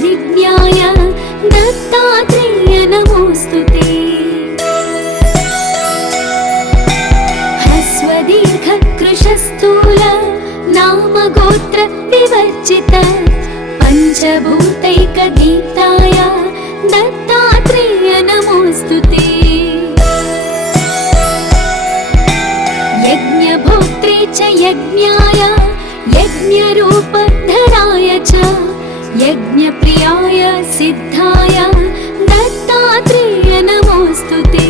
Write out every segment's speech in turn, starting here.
परिज्ञाय दत्तात्रेय नमोऽस्तुते। ह्रस्वदीर्घ कृशस्थूल नाम गोत्र विवर्जित पञ्चभूतैकदीप्ताय दत्तात्रेय नमोऽस्तुते। यज्ञभोक्त्रे च यज्ञाय यज्ञरूपधराय च यज्ञप्रियाय सिद्धाय दत्तात्रेय नमोऽस्तुते।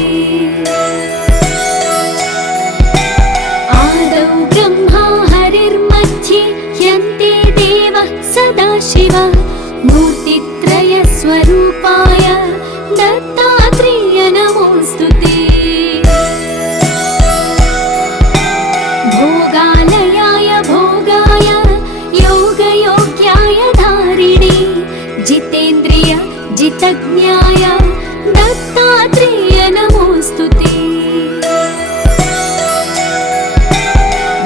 आदौ ब्रह्मा हरिर्मध्ये ह्यन्ते देवः सदाशिवः मूर्तित्रयस्वरूपाय दत्तात्रेय नमोऽस्तुते। भोगालयाय भोगाय योगयोग्याय धारिणे जितेन्द्रिय जितज्ञाय दत्तात्रेय नमोऽस्तुते।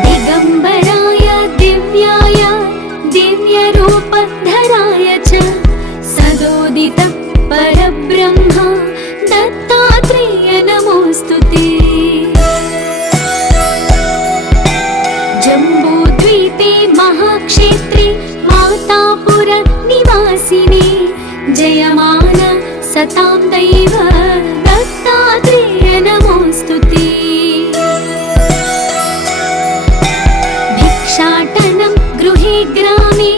दिगम्बराय दिव्याय दिव्यरूपधराय च सदोदित परब्रह्म दत्तात्रेय नमोऽस्तुते। जम्बूद्वीपे महाक्षेत्रे मातापुर निवासिने जयमान सतां दैव दत्तात्रेय नमोऽस्तुते। भिक्षाटनं गृहे ग्रामे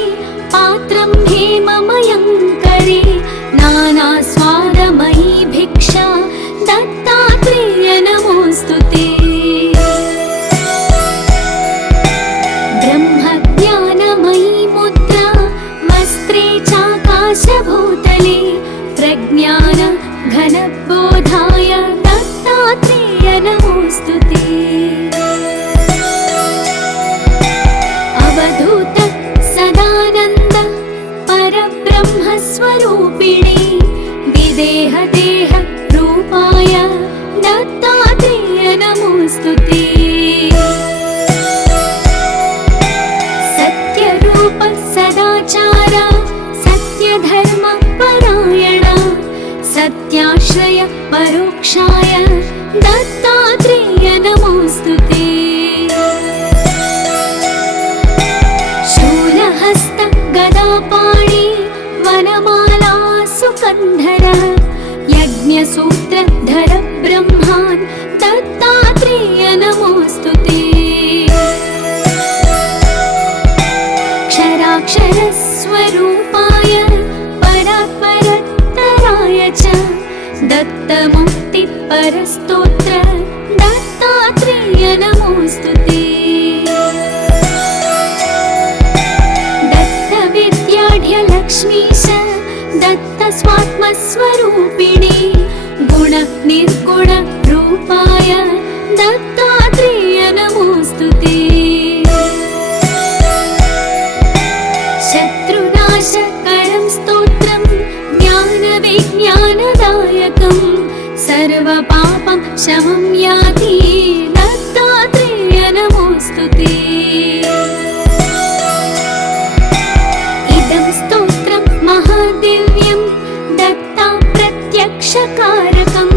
पात्रं हेममयं करे नानास्वादमयी भिक्षा दत्तात्रेय नमोऽस्तुते। ब्रह्मज्ञानमयी मुद्रा वस्त्रे चाकाशभूतले प्रज्ञान घनबोधाय दत्तात्रेय नमोऽस्तुते। अवधूत सदानन्द परब्रह्मस्वरूपिणे विदेहदेह रूपाय दत्तात्रेय नमोऽस्तुते। सत्यरूप सदाचार सत्यधर्म परायण सत्याश्रय परोक्षाय दत्तात्रेय नमोऽस्तुते। शूलहस्त गदापाणि वनमाला सुकन्धर यज्ञसूत्रधर ब्रह्मान् दत्तात्रेय नमोऽस्तुते। क्षराक्षरस्वरूपाय परात्परतराय च दत्तमुक्तिपरस्तोत्र दत्तात्रेय नमोऽस्तुते। दत्तविद्याढ्यलक्ष्मीश दत्तस्वात्मस्वरूपिणे गुणनिर्गुण रूपाय दत्तात्रेय नमोऽस्तुते। शत्रुनाशकरं स्तोत्रं ज्ञानविज्ञानदायकं सर्वपापं शमं याति दत्तात्रेय नमोऽस्तुते। इदं स्तोत्रं महादिव्यं दत्ता प्रत्यक्षकारकं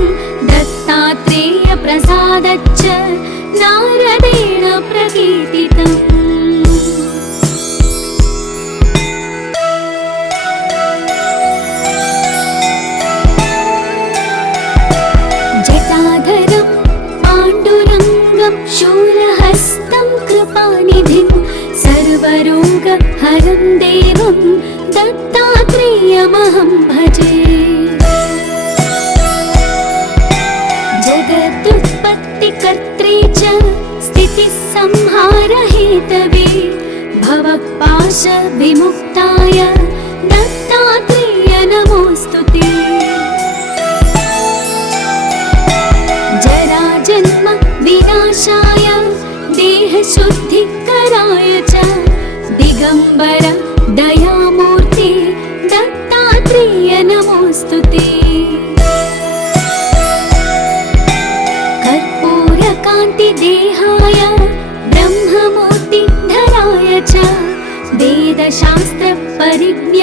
दत्तात्रेय प्रसादच्च नारदेण प्रकीर्तितम्। शूलहस्तं कृपानिधिं सर्वरोगहरं देवं दत्तात्रेयमहं भजे। जगदुत्पत्तिकर्त्रे च स्थितिसंहारहेतवे भवपाशविमुक्ताय दत्तात्रेय नमोऽस्तुते। जराजन्म विनाशाय देहशुद्धिकराय च दिगम्बर दयामूर्ते दत्तात्रेय नमोऽस्तुते। कर्पूरकान्तिदेहाय ब्रह्ममूर्तिधराय च वेदशास्त्रपरिज्ञाय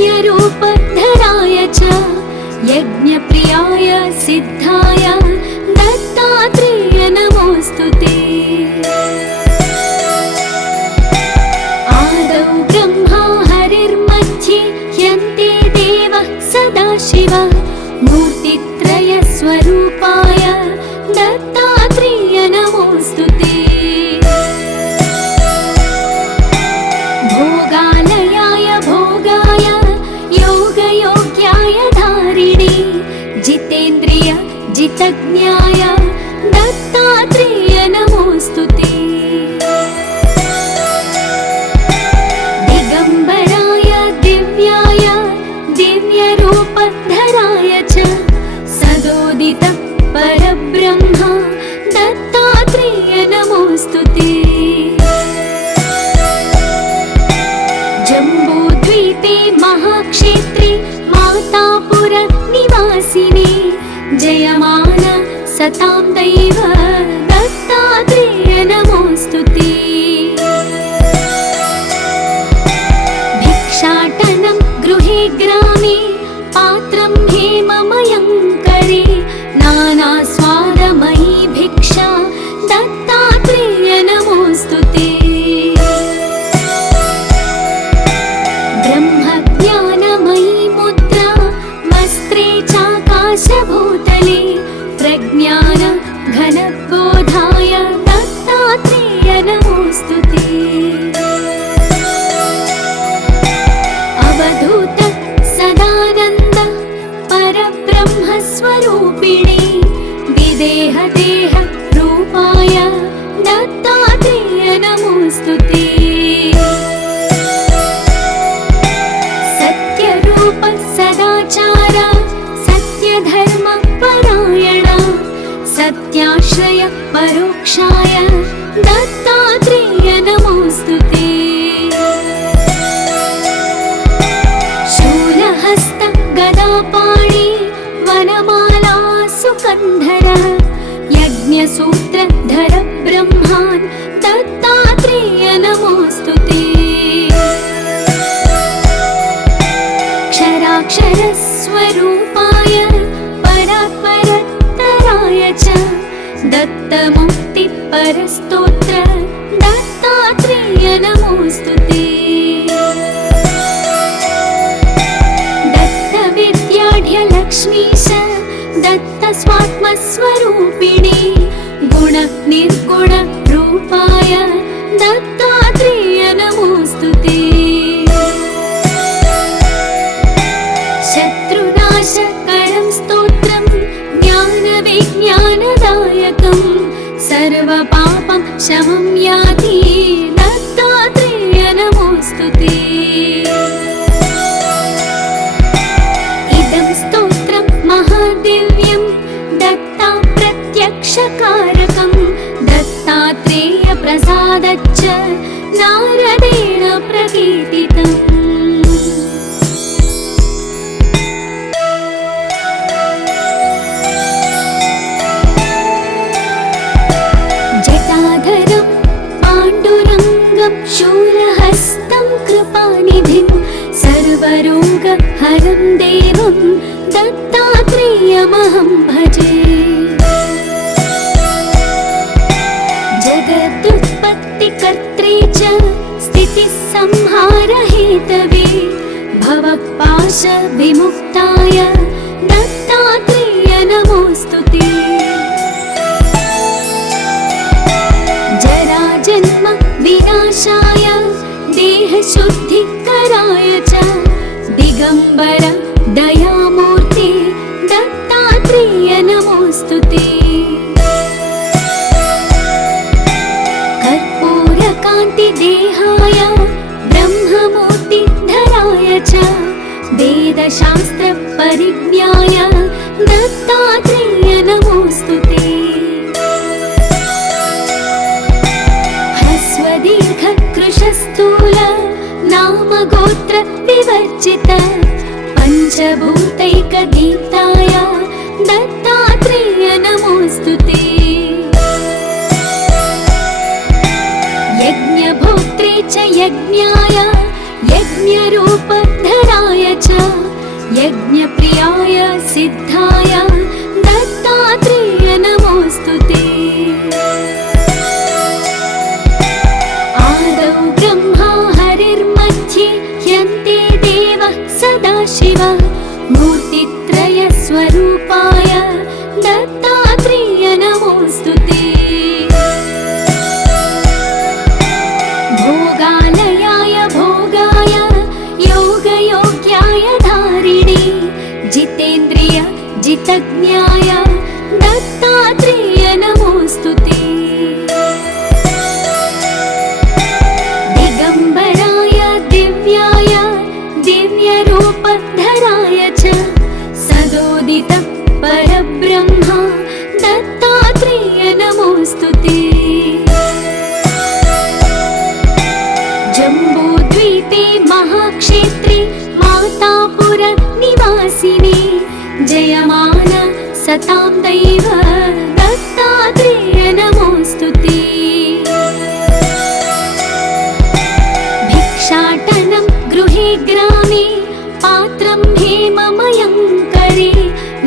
यज्ञरूपधराय च यज्ञप्रियाय सिद्धाय दत्तात्रेय नमोऽस्तु ते। आदौ ब्रह्मा हरिर्मध्ये यन्ते देवः सदाशिवः मूर्तित्रयस्वरूपाय दत्तात्रेय नमोऽस्तु ते। भोगालयाय भोगाय योगयोग्याय धारिणे जितेन्द्रिय जितज्ञाय दत्तात्रेय नमोऽस्तु ते। दिगम्बराय दिव्याय दिव्यरूपधराय च सदोदित परब्रह्म दत्तात्रेय नमोऽस्तु ते। जम्बूद्वीपे महाक्षेत्रे मातापुर निवासिने जयमान सतां दैव दत्तात्रेय नमोऽस्तु ते। भिक्षाटनं गृहे ग्रामे पात्रं हेममयं करे नानास्वादमयी भिक्षा दत्तात्रेय नमोऽस्तु ते। ब्रह्मज्ञानमयी मुद्रा वस्त्रे चाकाशभूतले प्रज्ञान घनबोधाय दत्तात्रेय नमोऽस्तु ते। अवधूत सदानन्द परब्रह्मस्वरूपिणे विदेहदेह रूपाय दत्तात्रेय नमोऽस्तु ते। सत्यरूप सदाचार सत्यधर्म परायण सत्याश्रय परोक्षाय दत्तात्रेय नमोऽस्तु ते। शूलहस्त गदापाणि वनमाला सुकन्धर यज्ञसूत्रधर ब्रह्मान् दत्तात्रेय नमोऽस्तु ते। क्षराक्षरस्वरूपाय परात्परतराय च दत्तमुक्तिपरस्तोत्र दत्तात्रेय नमोऽस्तु ते। दत्तविद्याढ्यलक्ष्मीश दत्तस्वात्मस्वरूपिणे गुणनिर्गुण रूपाय दत्तात्रेय नमोऽस्तु ते। शत्रुनाशकरं स्तोत्रं ज्ञानविज्ञानदायकं सर्वपापं शमं याति दत्तात्रेय नमोऽस्तु ते। इदं स्तोत्रं महादिव्यं दत्ता प्रत्यक्षकारकं दत्तात्रेय प्रसादच्च नारदेण प्रकीर्तितम्। जटाधरं पाण्डुरङ्गं शूलहस्तं कृपानिधिं सर्वरोगहरं देवं दत्तात्रेयमहं भजे। जगदुत्पत्तिकर्त्रे च स्थितिसंहारहेतवे भवपाशविमुक्ताय दत्तात्रेय नमोऽस्तु ते। जराजन्म विनाशाय देहशुद्धिकराय च दिगम्बर दयामूर्ते दत्तात्रेय नमोऽस्तु ते। कर्पूरकान्तिदेहाय ब्रह्ममूर्तिधराय च वेदशास्त्रपरिज्ञाय दत्तात्रेय नमोऽस्तु ते। ह्रस्वदीर्घकृशस्थूल नामगोत्र विवर्जित पञ्चभूतैकदीप्ताय दत्तात्रेय नमोऽस्तु ते। यज्ञभोक्त्रे च यज्ञाय यज्ञरूपधराय सर्वसर्वज्ञाय दत्तात्रेय नमोऽस्तु ते। दिगम्बराय दिव्याय दिव्यरूपधराय च सदोदित परब्रह्म दत्तात्रेय नमोऽस्तु ते। जम्बूद्वीपे महाक्षेत्रे मातापुर निवासिने जयमान सतां दैव दत्तात्रेय नमोऽस्तु ते। भिक्षाटनं गृहे ग्रामे पात्रं हेममयं करे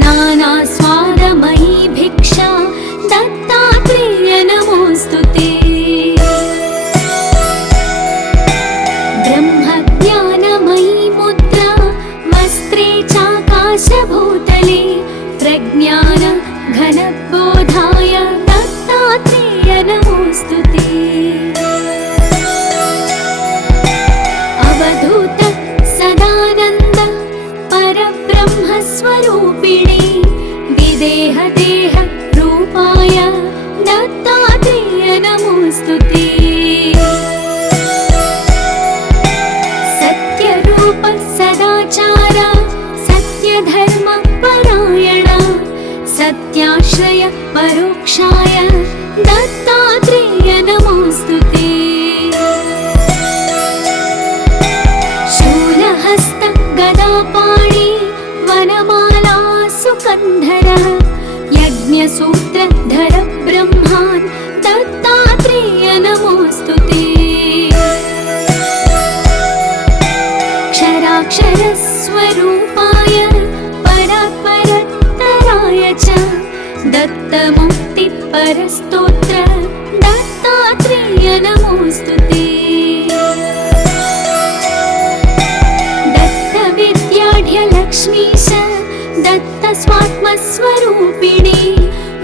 नानास्वादमयी भिक्षा दत्तात्रेय नमोऽस्तु ते। ब्रह्मज्ञानमयी मुद्रा वस्त्रे चाकाशभूतले प्रज्ञान घनबोधाय दत्तात्रेय नमोऽस्तु ते। अवधूत सदानन्द परब्रह्मस्वरूपिणे विदेहदेह रूपाय दत्तात्रेय नमोऽस्तु ते। सत्यरूप सदाचार सत्यधर्म परायण सत्याश्रय परोक्षाय दत्तात्रेय नमोऽस्तु ते। शूलहस्त गदापाणि वनमाला सुकन्धर यज्ञसूत्रधर ब्रह्मान् दत्तात्रेय नमोऽस्तु ते। क्षराक्षरस्वरूपाय परात्परतराय च दत्तमुक्तिपरस्तोत्र दत्तात्रेय नमोऽस्तु ते। दत्तविद्याढ्यलक्ष्मीश दत्तस्वात्मस्वरूपिणे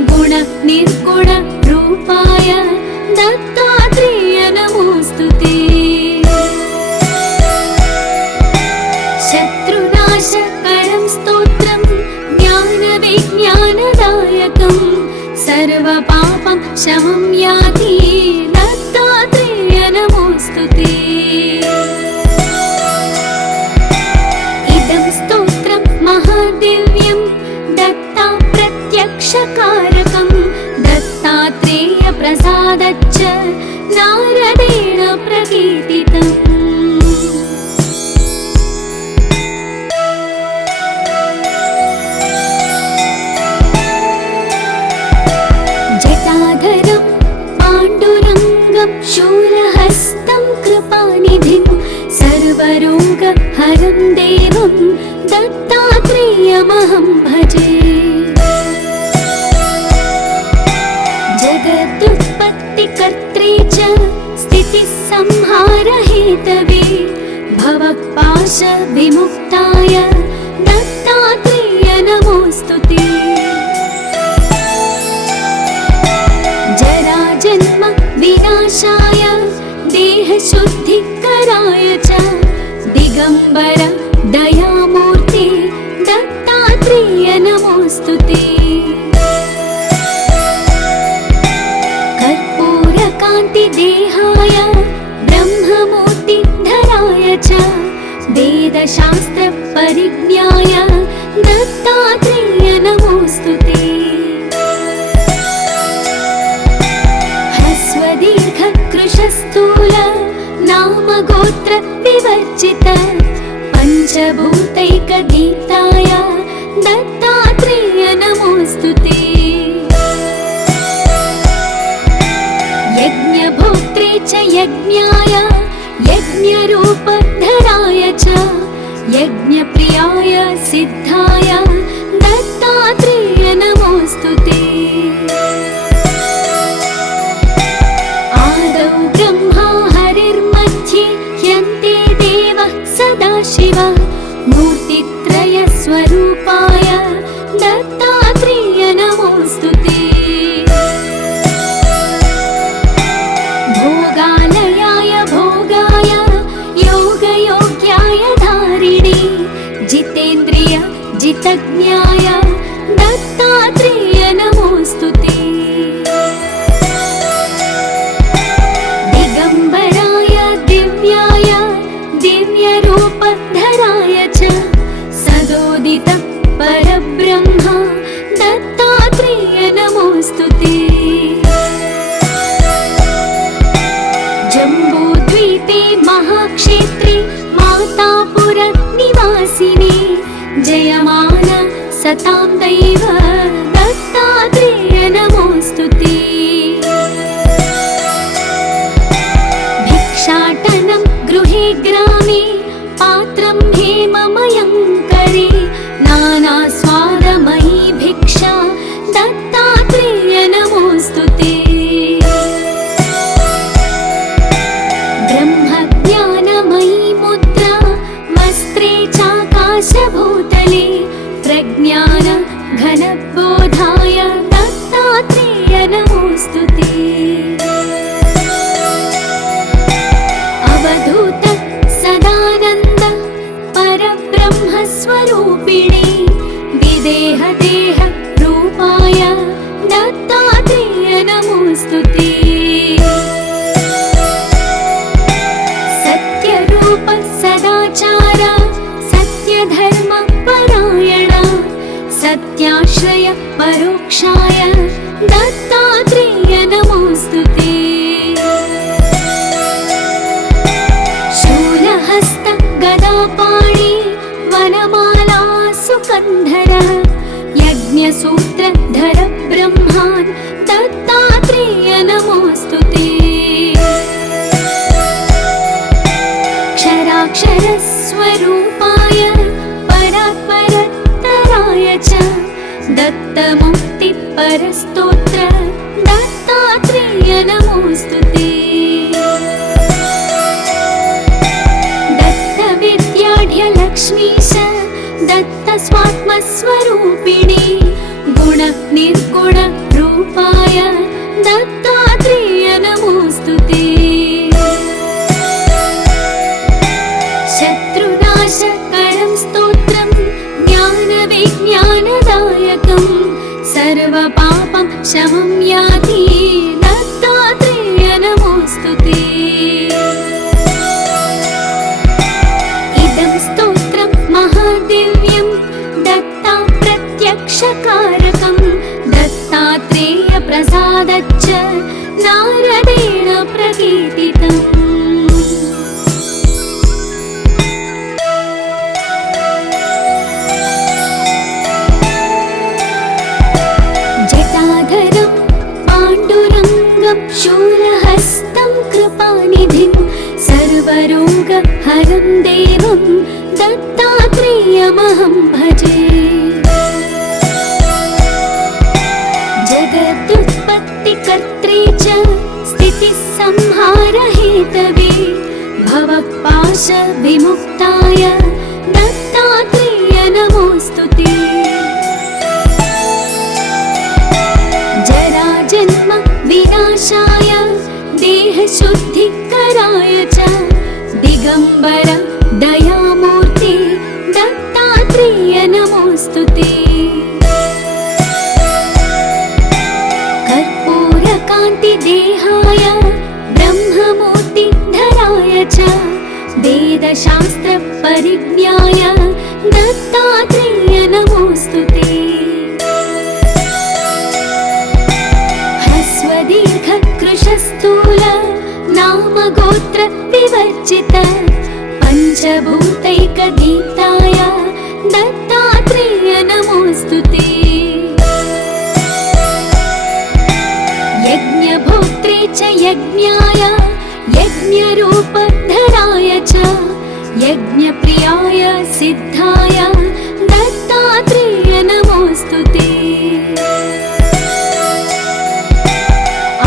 गुणनिर्गुण रूपाय दत्तात्रेय नमोऽस्तु ते। शत्रुनाशकरं स्तोत्रं ज्ञानविज्ञानदायकं सर्वपापं शमं याति दत्तात्रेय नमोऽस्तु ते। इदं स्तोत्रं महादिव्यं दत्ता प्रत्यक्षकारकं दत्तात्रेय प्रसादच्च नारदेण प्रकीर्तितम्। जटाधरं पाण्डुरङ्गं शूलहस्तं कृपानिधिं सर्वरोगहरं देवं दत्तात्रेयमहं भजे। जगदुत्पत्तिकर्त्रे च स्थितिसंहारहेतवे भवपाशविमुक्ताय दत्तात्रेय नमोऽस्तु ते। जराजन्म विनाशाय देहशुद्धिकराय च दिगम्बर दयामूर्ते दत्तात्रेय नमोऽस्तु ते। कर्पूरकान्तिदेहाय ब्रह्ममूर्तिधराय च वेदशास्त्रपरिज्ञाय दत्तात्रेय नमोऽस्तु ते। ह्रस्वदीर्घकृशस्थूल नामगोत्र विवर्जित पञ्चभूतैकदीप्ताय दत्तात्रेय नमोऽस्तु ते। यज्ञभोक्त्रे च यज्ञाय यज्ञरूपधराय च यज्ञप्रियाय सिद्धाय दत्तात्रेय नमोऽस्तु ते। आदौ ब्रह्मा हरिर्मध्ये ह्यन्ते देवः सदाशिव मूर्तित्रयस्वरूपाय दैव दत्तात्रेय नमोऽस्तु ते। भिक्षाटनं गृहे ग्रामे पात्रं हेममयं करे नानास्वादमयी भिक्षा दत्तात्रेय नमोऽस्तु ते। ब्रह्मज्ञानमयी मुद्रा वस्त्रे चाकाशभूतले प्रज्ञान घनबोधाय दत्तात्रेय नमोऽस्तु ते। अवधूत सदानन्द परब्रह्मस्वरूपिणे विदेह देह रूपाय दत्तात्रेय नमोऽस्तु ते। सत्यरूप सदाचार सत्यधर्म परायण सत्याश्रय परोक्षाय दत्तात्रेय नमोऽस्तु ते। शूलहस्त गदापाणि वनमाला सुकन्धर यज्ञसूत्रधर ब्रह्मान् दत्तात्रेय नमोऽस्तु ते। क्षराक्षरस्वरूपाय परात्परतराय च दत्तमुक्तिपरस्तोत्र दत्तात्रेय नमोऽस्तु ते। दत्तविद्याढ्यलक्ष्मीश दत्तस्वात्मस्वरूपिणे गुण निर्गुण रूपाय दत्तात्रेय नमोऽस्तु ते। शत्रुनाशकरं स्तोत्रं ज्ञानविज्ञानदायकं सर्वपापं शमं याति दत्तात्रेय नमोऽस्तु ते। इदं स्तोत्रं महादिव्यं दत्ता प्रत्यक्षकारकं दत्तात्रेय प्रसादच्च नारदेण प्रकीर्तितम्। जटाधरं पाण्डुरङ्गं शूलहस्तं कृपानिधिं सर्वरोगहरं देवं दत्तात्रेयमहं भजे। जगदुत्पत्तिकर्त्रे च स्थितिसंहारहेतवे भवपाशविमुक्ताय दत्तात्रेय नमोऽस्तु ते। जराजन्म विनाशाय देहशुद्धिकराय च दिगम्बर दयामूर्ति दत्तात्रेय नमोऽस्तु ते। कर्पूरकान्तिदेहाय ब्रह्ममूर्तिधराय च वेदशास्त्रपरिज्ञाय दत्तात्रेय नमोऽस्तु ते। ह्रस्वदीर्घकृशस्थूल नामगोत्र विवर्जित पञ्चभूतैकदीप्ताय दत्तात्रेय नमोऽस्तु ते। यज्ञभोक्त्रे च यज्ञाय यज्ञरूपधराय च यज्ञप्रियाय सिद्धाय दत्तात्रेय नमोऽस्तु ते।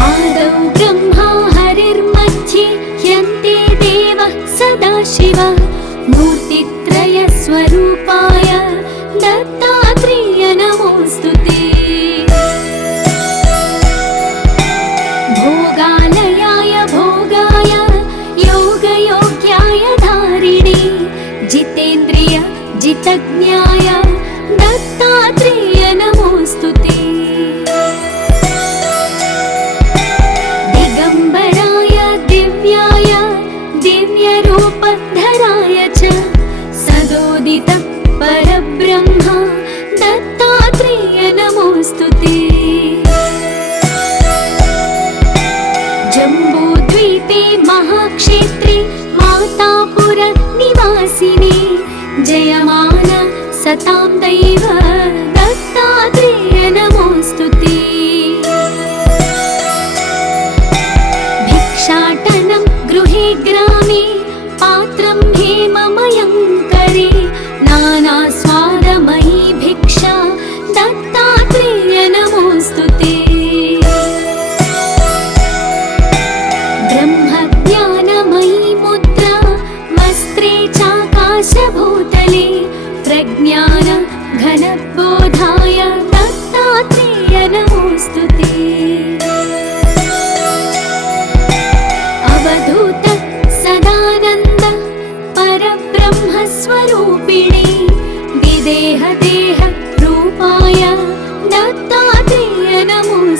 आदौ ब्रह्मा हरिर्मध्ये ह्यन्ते देवः सदाशिव मूर्तित्रयस्वरूपाय दत्तात्रेय नमोऽस्तु ते। भोगालयाय भोगाय योगयोग्याय धारिणे जितेन्द्रिय जितज्ञाय दत्तात्रेय नमोऽस्तु ते। दिगम्बराय दिव्याय दिव्यरूपधराय च सदोदित परब्रह्म दत्तात्रेय नमोऽस्तु ते। जम्बूद्वीपे महाक्षेत्रे मातापुर निवासिने जयमान सतां दैव दत्तात्रेय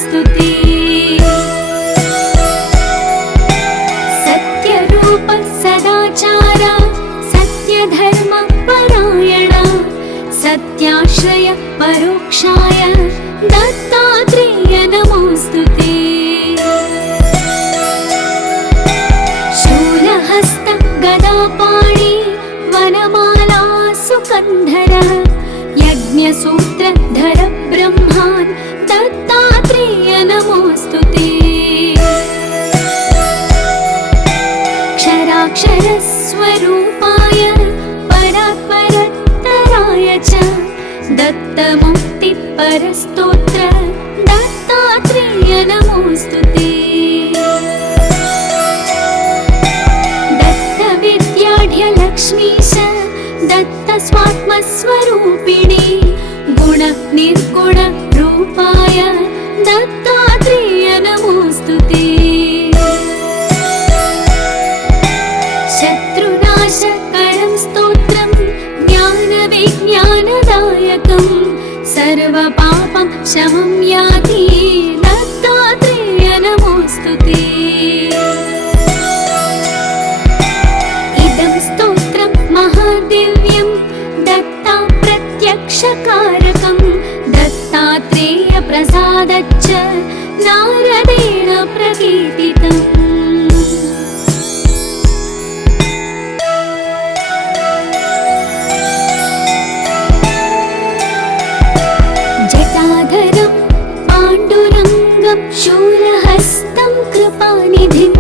नमोऽस्तु ते। सत्यरूप सदाचार सत्यधर्म परायण सत्याश्रय परोक्षाय दत्तात्रेय नमोऽस्तु ते। शूलहस्त गदापाणि वनमाला सुकन्धर यज्ञसूत्रधर ब्रह्मान् दत्तात्रेय नमोऽस्तु ते। क्षराक्षरस्वरूपाय परात्परतराय च दत्तमुक्तिपरस्तोत्र दत्तात्रेय नमोऽस्तु ते। दत्तविद्याढ्यलक्ष्मीश दत्तस्वात्मस्वरूपिणी गुणनिर्गुण रूपाय दत्तात्रेय नमोऽस्तु ते। शत्रुनाशकरं स्तोत्रं ज्ञानविज्ञानदायकं सर्वपापं शमं याति दत्तात्रेय नमोऽस्तु ते। इदं स्तोत्रं महादिव्यं दत्ता प्रत्यक्षकारकं दत्तात्रेय प्रसादच्च नारदेण प्रकीर्तितम्। जटाधरं पाण्डुरङ्गं शूलहस्तं कृपानिधिं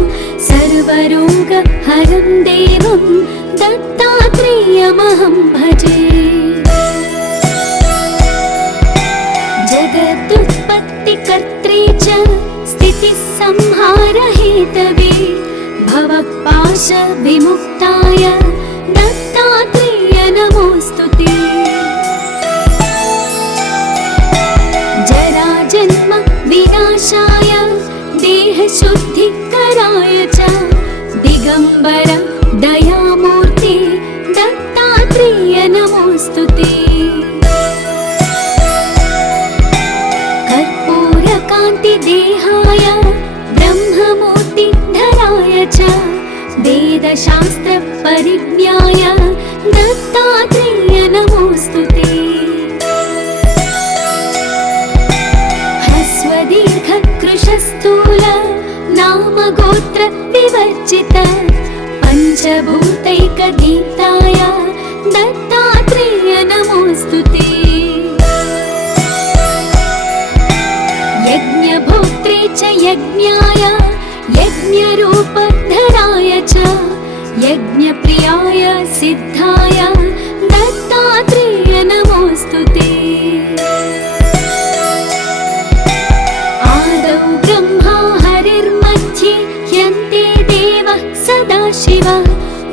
सर्वरोगहरं देवं दत्तात्रेयमहं भजे। जगदुत्पत्तिकर्त्रे च स्थितिसंहारहेतवे भवपाशविमुक्ताय दत्तात्रेय नमोऽस्तु ते। जराजन्म विनाशाय देहशुद्धिकराय च दिगम्बर दयामूर्ते दत्तात्रेय नमोऽस्तु ते। कर्पूरकान्तिदेहाय ब्रह्ममूर्तिधराय च वेदशास्त्रपरिज्ञाय दत्तात्रेय नमोऽस्तु ते। ह्रस्वदीर्घकृशस्थूल नामगोत्र विवर्जित पञ्चभूतैकदीप्ताय दत्तात्रेय नमोऽस्तु ते। यज्ञभोक्त्रे च यज्ञाय यज्ञरूपधराय च यज्ञप्रियाय सिद्धाय दत्तात्रेय नमोऽस्तु ते। आदौ ब्रह्मा हरिर्मध्ये ह्यन्ते देवः सदाशिव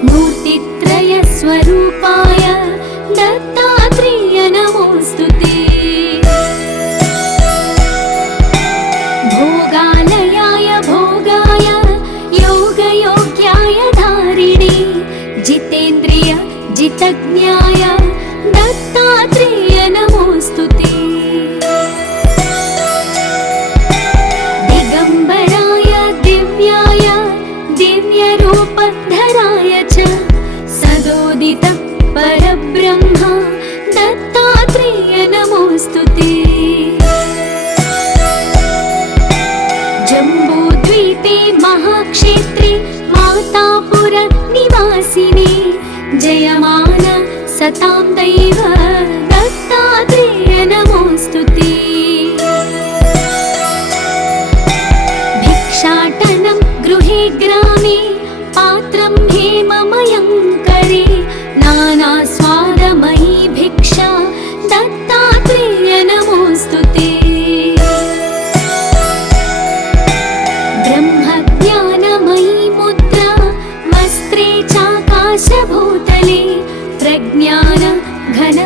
मूर्तित्रयस्वरूपाय दत्तात्रेय नमोऽस्तु ते। भोगालयाय भोगाय योगयोग्याय धारिणे जितेन्द्रिय जितज्ञाय दत्तात्रेय नमोऽस्तु ते। दिगम्बराय दिव्याय दिव्यरूपधराय च सदोदित परब्रह्म दत्तात्रेय नमोऽस्तु ते। जम्बूद्वीपे महाक्षेत्रे मातापुर निवासिने जयमान सतां दैव दत्तात्रेय नमोऽस्तु ते। भिक्षाटनं गृहे ग्रामे पात्रं हेममयं करे नानास्वादमयी भिक्षा दत्तात्रेय नमोऽस्तु ते। ब्रह्मज्ञानमयी मुद्रा वस्त्रे चाकाशभूतले प्रज्ञान घन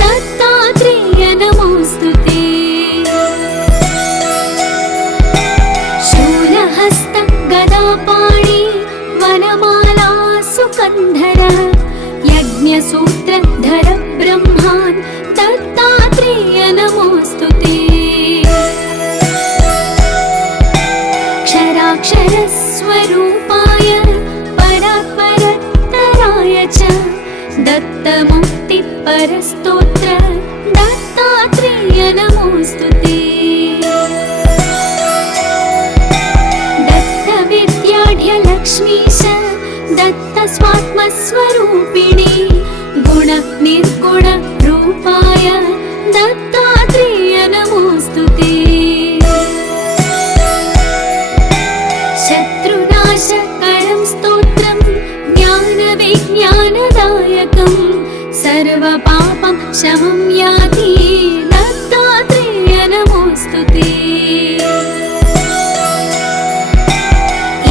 दत्तात्रेय नमोऽस्तु ते। शूलहस्त गदापाणि वनमाला सुकन्धर यज्ञसूत्रधर ब्रह्मान् दत्तात्रेय नमोऽस्तु ते। क्षराक्षरस्वरूपाय परात्परतराय च दत्तमुक्तिपरस्तोत्र दत्तात्रेय नमोऽस्तु ते। दत्तविद्याढ्यलक्ष्मीश दत्तस्वात्मस्वरूपिणी गुणनिर्गुणरूपाय दत्तात्रेय नमोऽस्तु ते। शत्रुनाशकरं स्तोत्रं ज्ञानविज्ञानदायकं सर्वपापं शमं याति दत्तात्रेय नमोऽस्तु ते।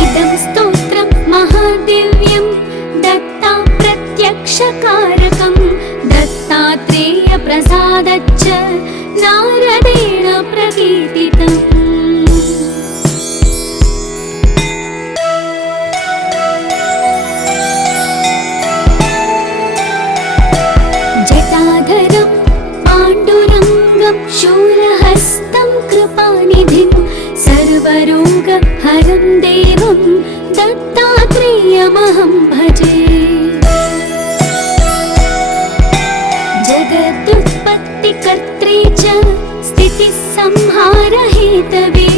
इदं स्तोत्रं महादिव्यं दत्ता प्रत्यक्षकारकं दत्तात्रेय प्रसादच्च नारदेण प्रकीर्तितम्। जटाधरं पाण्डुरङ्गं शूलहस्तं कृपानिधिं सर्वरोगहरं देवं दत्तात्रेयमहं भजे। जगदुत्पत्तिकर्त्रे च स्थितिसंहारहेतवे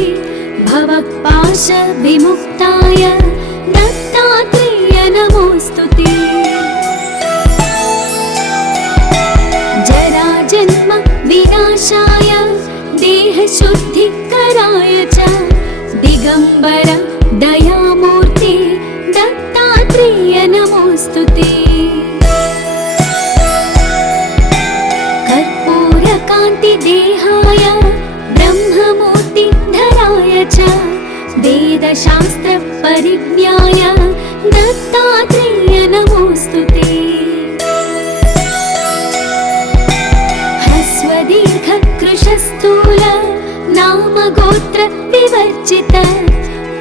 भवपाशविमुक्ताय दत्तात्रेय नमोऽस्तु ते। जराजन्म विनाशाय देहशुद्धिकराय च दिगम्बर दयामूर्ते दत्तात्रेय नमोऽस्तु ते। कर्पूरकान्तिदेहाय ब्रह्ममूर्तिधराय च वेदशास्त्रपरिज्ञाय दत्तात्रेय नमोऽस्तु ते। दीर्घकृशस्थूल नामगोत्र विवर्जित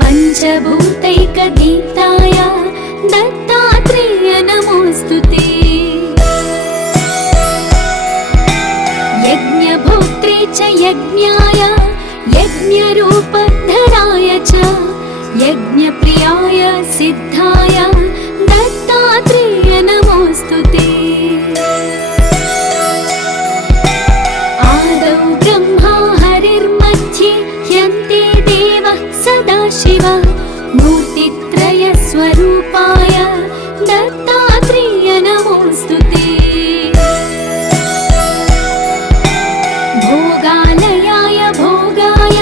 पञ्चभूतैकगीताय दत्तात्रेय नमोऽस्तु ते। यज्ञभोक्त्रे च यज्ञाय यज्ञरूपधराय च यज्ञप्रियाय सिद्धाय दत्तात्रेय नमोऽस्तु ते। ब्रह्मा हरिर्मध्ये ह्यन्ते देवः सदाशिव मूर्तित्रयस्वरूपाय दत्तात्रेय नमोऽस्तु ते। भोगालयाय भोगाय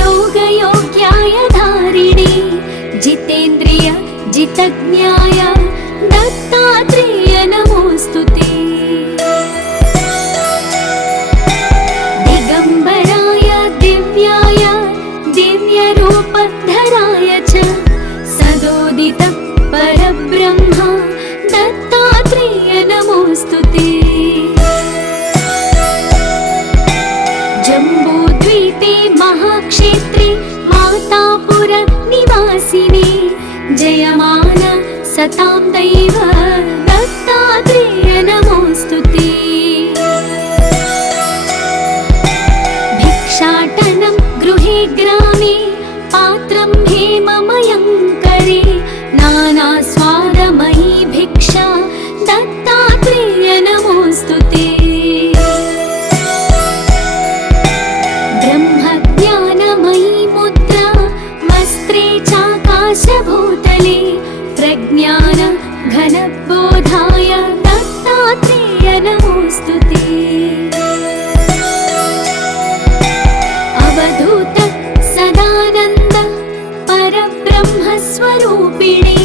योगयोग्याय धारिणे जितेन्द्रिय जितज्ञाय दत्तात्रेय नमोऽस्तु ते। दिव्यरूपधराय च सदोदित परब्रह्म दत्तात्रेय नमोऽस्तु ते। जम्बूद्वीपे महाक्षेत्रे मातापुर निवासिने जयमान सतां दैव दत्तात्रेय नमोऽस्तु ते। भिक्षाटनं गृहे ग्रामे पात्रं हेममयं करे नानास्वादमयी भिक्षा दत्तात्रेय नमोऽस्तु ते। ब्रह्मज्ञानमयी मुद्रा वस्त्रे चाकाशभूतले प्रज्ञान घनबोधाय दत्तात्रेय नमोऽस्तु ते। अवधूत सदानन्द परब्रह्मस्वरूपिणे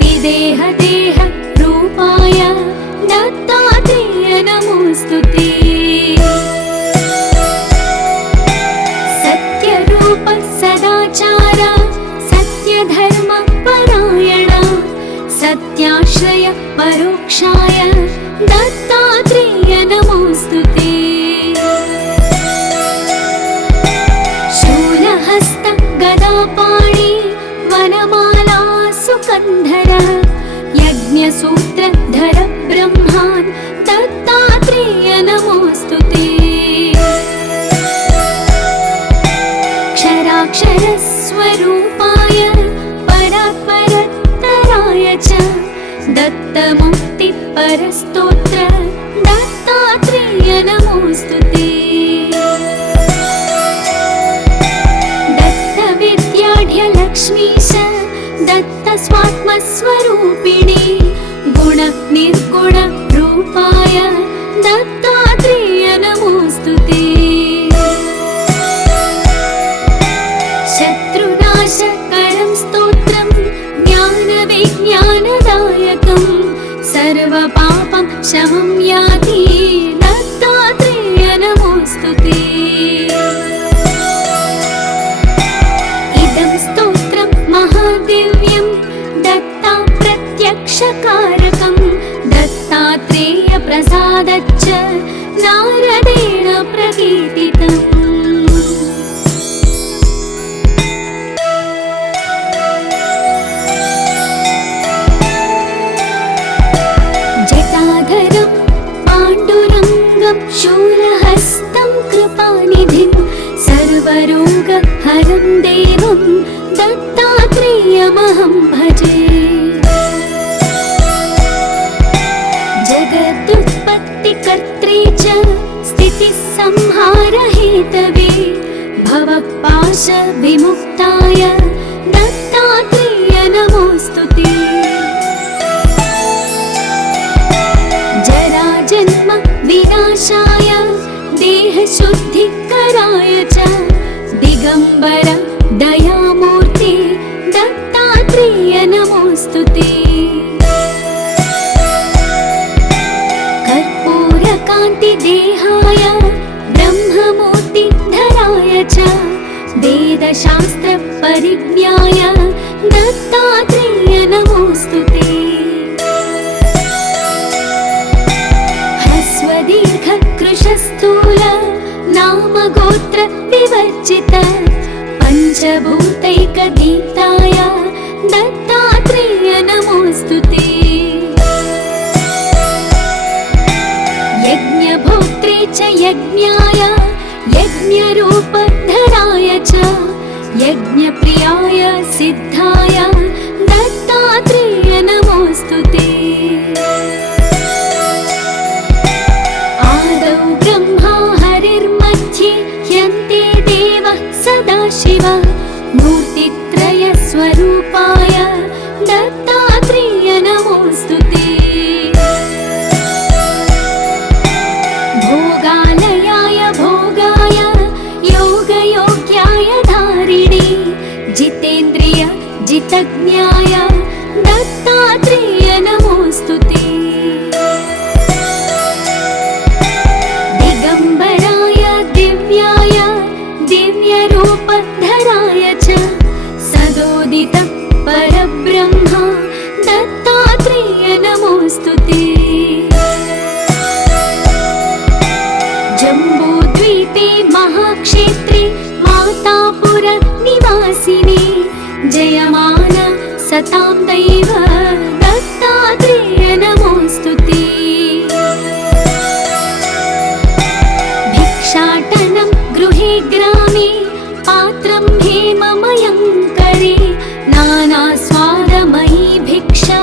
विदेहदेह रूपाय दत्तात्रेय नमोऽस्तु ते। सत्यरूप सदाचार सत्यधर्म परायण सत्याश्रय परोक्षाय दत्तात्रेय नमोऽस्तु नमोऽस्तु ते। शूलहस्त गदापाणि वनमाला सुकन्धर यज्ञसूत्रधर ब्रह्मान् दत्तात्रेय नमोऽस्तु ते। क्षराक्षरस्वरूपाय परात्परत्तराय च दत्तमुक्तिपरस्तोत्र दत्तात्रेय नमोऽस्तु ते। दत्तविद्याढ्यलक्ष्मीश दत्तस्वात्मस्वरूपिणी गुणनिर्गुणरूपाय दत्तात्रेय नमोऽस्तु ते। शत्रुनाशकरं स्तोत्रं ज्ञानविज्ञानदायकं सर्वपापं शमं याति दत्तात्रेय नमोऽस्तु ते। इदं स्तोत्रं महादिव्यं दत्ता प्रत्यक्षकारकं दत्तात्रेय प्रसादच्च नारदेण प्रकीर्तितम्। जटाधरं पाण्डुरङ्गं शूलहस्तं कृपानिधिं सर्वरोगहरं देवं दत्तात्रेयमहं भजे। जगदुत्पत्तिकर्त्रे च स्थितिसंहारहेतवे भवपाशविमुक्ताय दत्तात्रेय नमोऽस्तु ते। जराजन्म विनाशाय देहशुद्धिकराय च दिगम्बर दयामूर्ते दत्तात्रेय नमोऽस्तु ते। कर्पूरकान्तिदेहाय ब्रह्ममूर्तिधराय च वेदशास्त्रपरिज्ञाय दत्तात्रेय नमोऽस्तु ते। ह्रस्वदीर्घकृशस्थूल नामगोत्र विवर्जित पञ्चभूतैकदीप्ताय दत्तात्रेय नमोऽस्तु ते। यज्ञभोक्त्रे च यज्ञाय यज्ञरूपधराय च यज्ञप्रियाय सिद्धाय दत्तात्रेय नमोऽस्तु ते। आदौ ब्रह्मा हरिर्मध्ये ह्यन्ते देवः सदाशिव मूर्तित्रयस्वरूपाय दत्तात्रेय नमोऽस्तु ते। भोगालयाय भोगाय योगयोग्याय धारिणे जितेन्द्रिय जितज्ञाय दत्तात्रेय नमोऽस्तु ते। दिगम्बराय दिव्याय दिव्यरूपधराय च सदोदित परब्रह्म दत्तात्रेय नमोऽस्तु ते। जम्बूद्वीपे महाक्षेत्रे मातापुर निवासिने जयमान सतां दैव दत्तात्रेय नमोऽस्तु ते। भिक्षाटनं गृहे ग्रामे पात्रं हेममयं करे नानास्वादमयी भिक्षा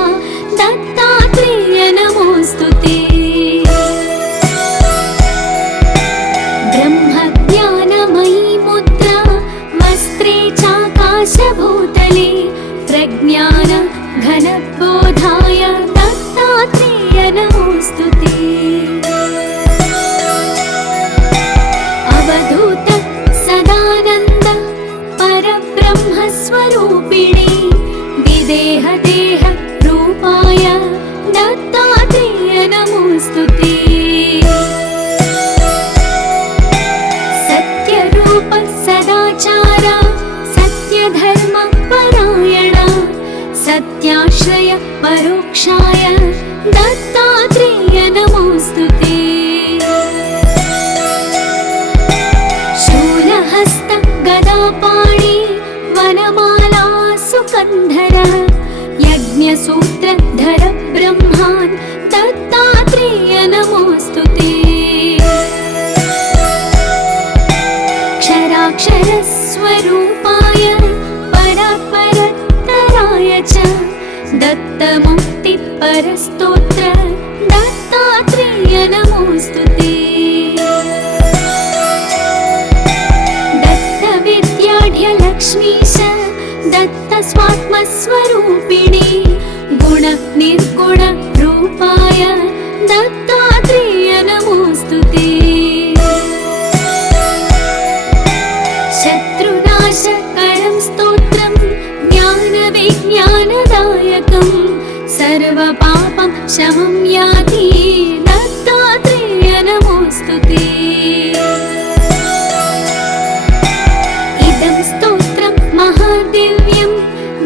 दत्तात्रेय नमोऽस्तु ते। ब्रह्मज्ञानमयी मुद्रा वस्त्रे चाकाशभूतले प्रज्ञान घनबोधाय दत्तात्रेय नमोऽस्तु ते। अवधूत सदानन्द परब्रह्मस्वरूपिणे विदेहदेह रूपाय दत्तात्रेय नमोऽस्तु ते। सत्यरूप सदाचार सत्यधर्म परायण सत्याश्रय परोक्षाय दत्तात्रेय नमोऽस्तु ते। यज्ञसूत्रधर ब्रह्मान् दत्तात्रेय नमोऽस्तु ते। क्षराक्षरस्वरूपाय परात्परत्तराय च दत्तमुक्तिपरस्तोत्र दत्तात्रेय नमोऽस्तु ते। दत्तविद्याढ्यलक्ष्मीश दत्तस्वात्मस्वरूपिणी गुणनिर्गुणरूपाय दत्तात्रेय नमोऽस्तु ते। शत्रुनाशकरं स्तोत्रं ज्ञानविज्ञानदायकं सर्वपापं शमं याति दत्तात्रेय नमोऽस्तु ते। इदं स्तोत्रं महादिव्यं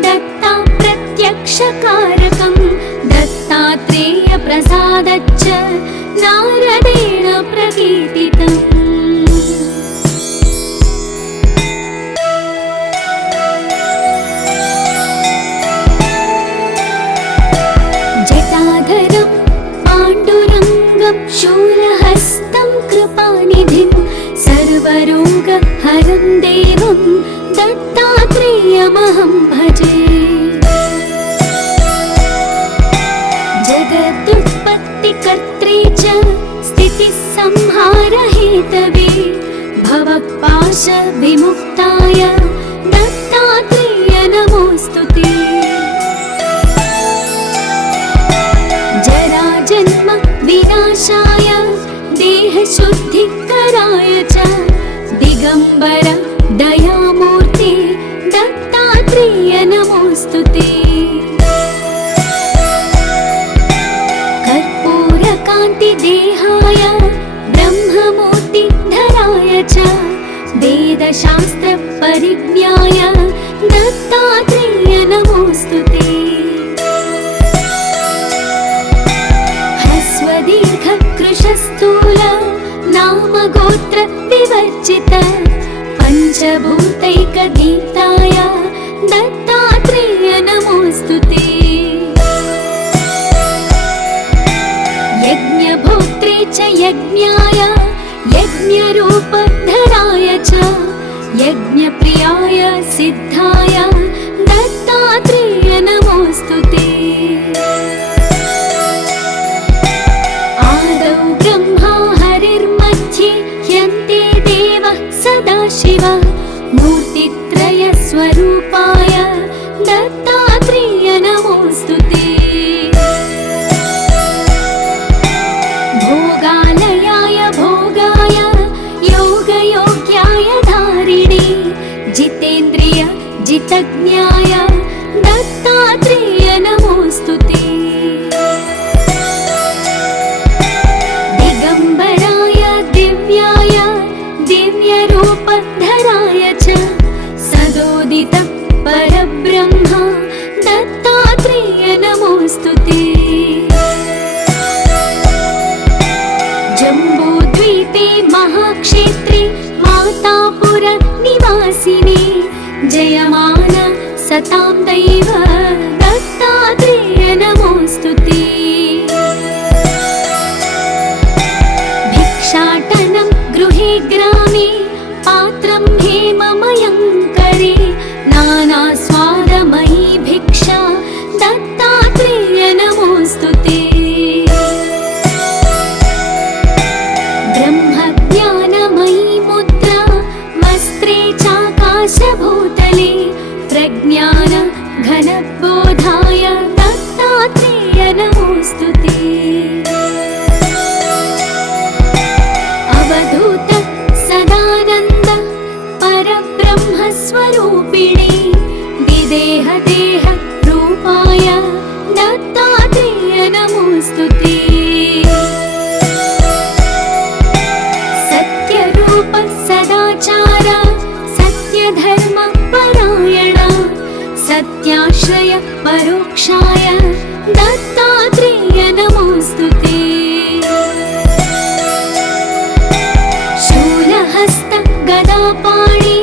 दत्ता प्रत्यक्षकारकं दत्तात्रेय प्रसादच्च नारदेण प्रकीर्तितम्। जटाधरं पाण्डुरङ्गं शूलहस्तं कृपानिधिं सर्वरोगहरं देवं दत्तात्रेयमहं भजे। जगदुत्पत्तिकर्त्रे च स्थितिसंहारहेतवे भवपाशविमुक्ताय दत्तात्रेय नमोऽस्तु ते। जराजन्म विनाशाय देहशुद्धिकराय च दिगम्बर दयामूर्ते दत्तात्रेय नमोऽस्तु ते। कर्पूरकान्तिदेहाय ब्रह्ममूर्तिधराय च वेदशास्त्रपरिज्ञाय दत्तात्रेय नमोऽस्तु ते। ह्रस्वदीर्घकृशस्थूल नामगोत्र विवर्जित पञ्चभूतैकदीप्ताय दत्तात्रेय नमोऽस्तु ते। यज्ञभोक्त्रे च यज्ञाय यज्ञरूपधराय च यज्ञप्रियाय सिद्धाय दत्तात्रेय नमोऽस्तु ते। आदौ ब्रह्मा हरिर्मध्ये ह्यन्ते देवः सदाशिवः मूर्तित्रयस्वरूपाय दत्तात्रेय नमोऽस्तु ते। भोगालयाय भोगाय योगयोग्याय धारिणे जितेन्द्रिय जितज्ञाय दत्तात्रेय नमोऽस्तु ते। दिगम्बराय दिव्याय दिव्यरूपधराय च सदोदित परब्रह्म दत्तात्रेय नमोऽस्तु ते। जम्बूद्वीपे महाक्षेत्रे मातापुर निवासिने जयमान सतां दैव दत्तात्रेय नमोऽस्तु ते। भिक्षाटनं गृहे ग्रामे पात्रं हेममयं करे नानास्वादमयी भिक्षा दत्तात्रेय नमोऽस्तु ते। ब्रह्मज्ञानमयी मुद्रा वस्त्रे चाकाशभूतले प्रज्ञान घनबोधाय दत्तात्रेय नमोऽस्तु ते। अवधूत सदानन्द परब्रह्मस्वरूपिणे विदेहदेह रूपाय दत्तात्रेय नमोऽस्तु ते। सत्यरूप सदाचार सत्यधर्म परायण सत्याश्रय परोक्षाय दत्तात्रेय नमोऽस्तु ते। शूलहस्त गदापाणि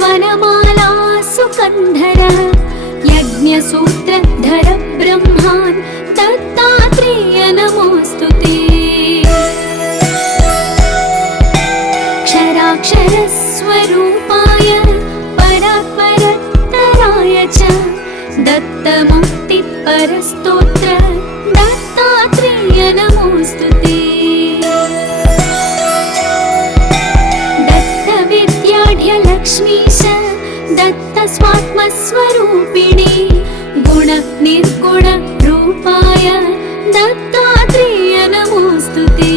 वनमाला सुकन्धर यज्ञसूत्रधर ब्रह्म स्वरूपाय परात्परतराय च दत्तमुक्तिपरस्तोत्र दत्तात्रेय नमोऽस्तु ते। दत्तविद्याढ्यलक्ष्मीश दत्तस्वात्मस्वरूपिणे गुणनिर्गुणरूपाय दत्तात्रेय नमोऽस्तु ते।